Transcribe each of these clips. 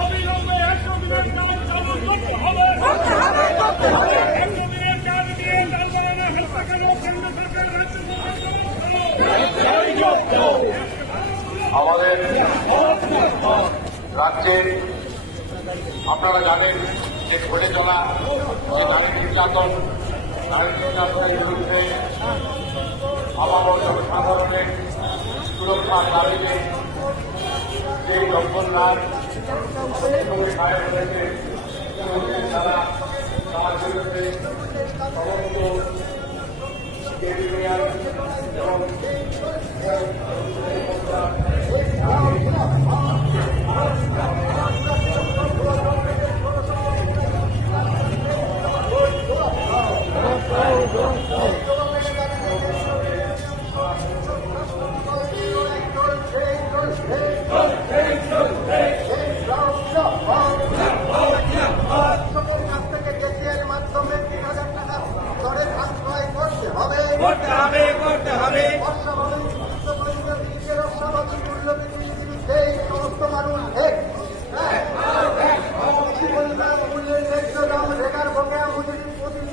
অবিলম্বে 100 দিনের কাজ চালু করতে হবে। আমাদের রাজ্যে আপনারা জানেন যে ঘটে চলা নারী নির্যাতনের বিরুদ্ধে আমার জনসাধারণের সুরক্ষার দাবিতে যে জঙ্গলরাজ হয়েছে তারা তার বিরুদ্ধে সমস্ত এবং সমস্ত মানুষ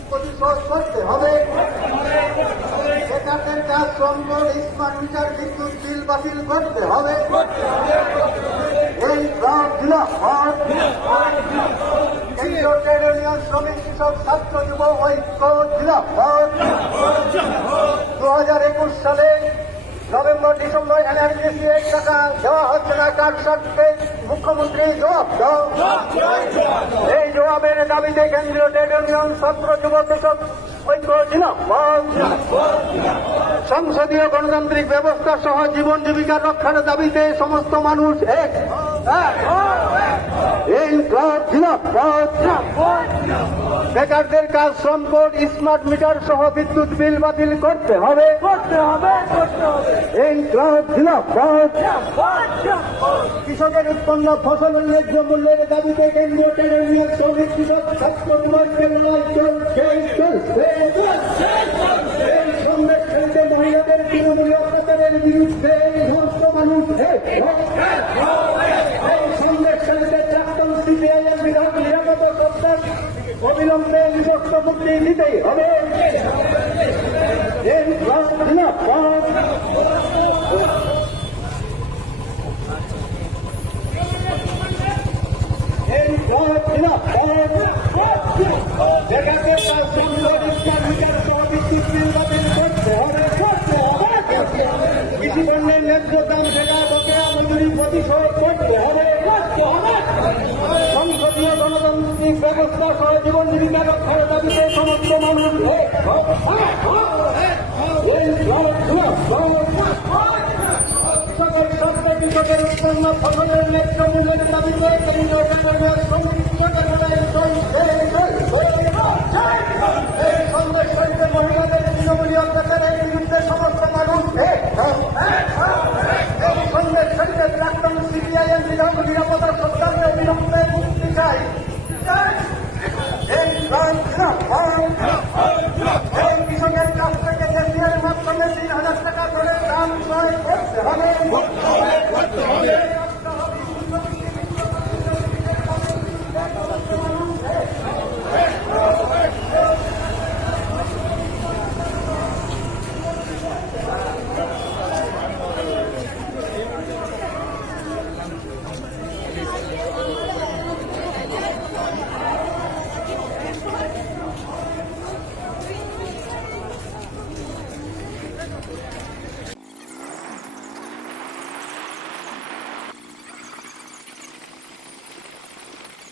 প্রতিশোধ করতে হবে। বেকারদের কাজ সম্পদ স্মার্ট মিটার বিদ্যুৎ বিল বাতিল করতে হবে। এই ব্লক কেন্দ্রীয় ট্রেড ইউনিয়ন শ্রমিক কৃষক ছাত্র যুব ঐক্য জিলাপথ 2021 সালে নভেম্বর ডিসেম্বর এনআরজিসি টাকা দেওয়া হচ্ছে না, কার স্বার্থে মুখ্যমন্ত্রী জবাব দাও। এই জবাবের দাবিতে কেন্দ্রীয় ট্রেড ইউনিয়ন ছাত্র যুব কৃষক ঐক্য জিলাপথ সংসদীয় গণতান্ত্রিক ব্যবস্থা সহ জীবন জীবিকা রক্ষার দাবিতে সমস্ত মানুষ এক। এই বেকারদের কাজ সম্পদ স্মার্ট মিটার সহ বিদ্যুৎ বিল বাতিল করতে হবে। এই কৃষকের উৎপন্ন ফসলের ন্যায্য মূল্যের দাবিতে কেন্দ্রীয় ট্রেড ইউনিয়ন শ্রমিক কৃষক ছাত্র যুবকের লড়াই চলছে। এই সন্দেশ খেলতে মহিলাদের তৃণমূল অত্যাচারের বিরুদ্ধে সমস্ত মানুষ অবিলম্বে বিভক্ত মুক্তি দিতেই হবে। কৃষিপণ্যের ন্যায্য দাম বেকার বকেয়া মজুরি প্রতিশোধ করতে হবে। সংসদীয় গণতান্ত্রিক ব্যবস্থা সহ জীবন জীবিকা রক্ষার দাবিতে সমস্ত মানুষ কৃষকের উৎপন্ন ফসলের ন্যায্য মূল্যের দাবিতে কেন্দ্রীয় মহিলাদের তৃণমূলী অত্যাচারের বিরুদ্ধে সমস্ত মানুষ প্রাক্তন সিপিআইএম নিরাপত্তা সরকারকে অবিলম্বে মুক্তি চাই। কৃষকের কাছ থেকে দেশের মাধ্যমে 3,000 টাকা করে দাম ক্রয় করতে হবে।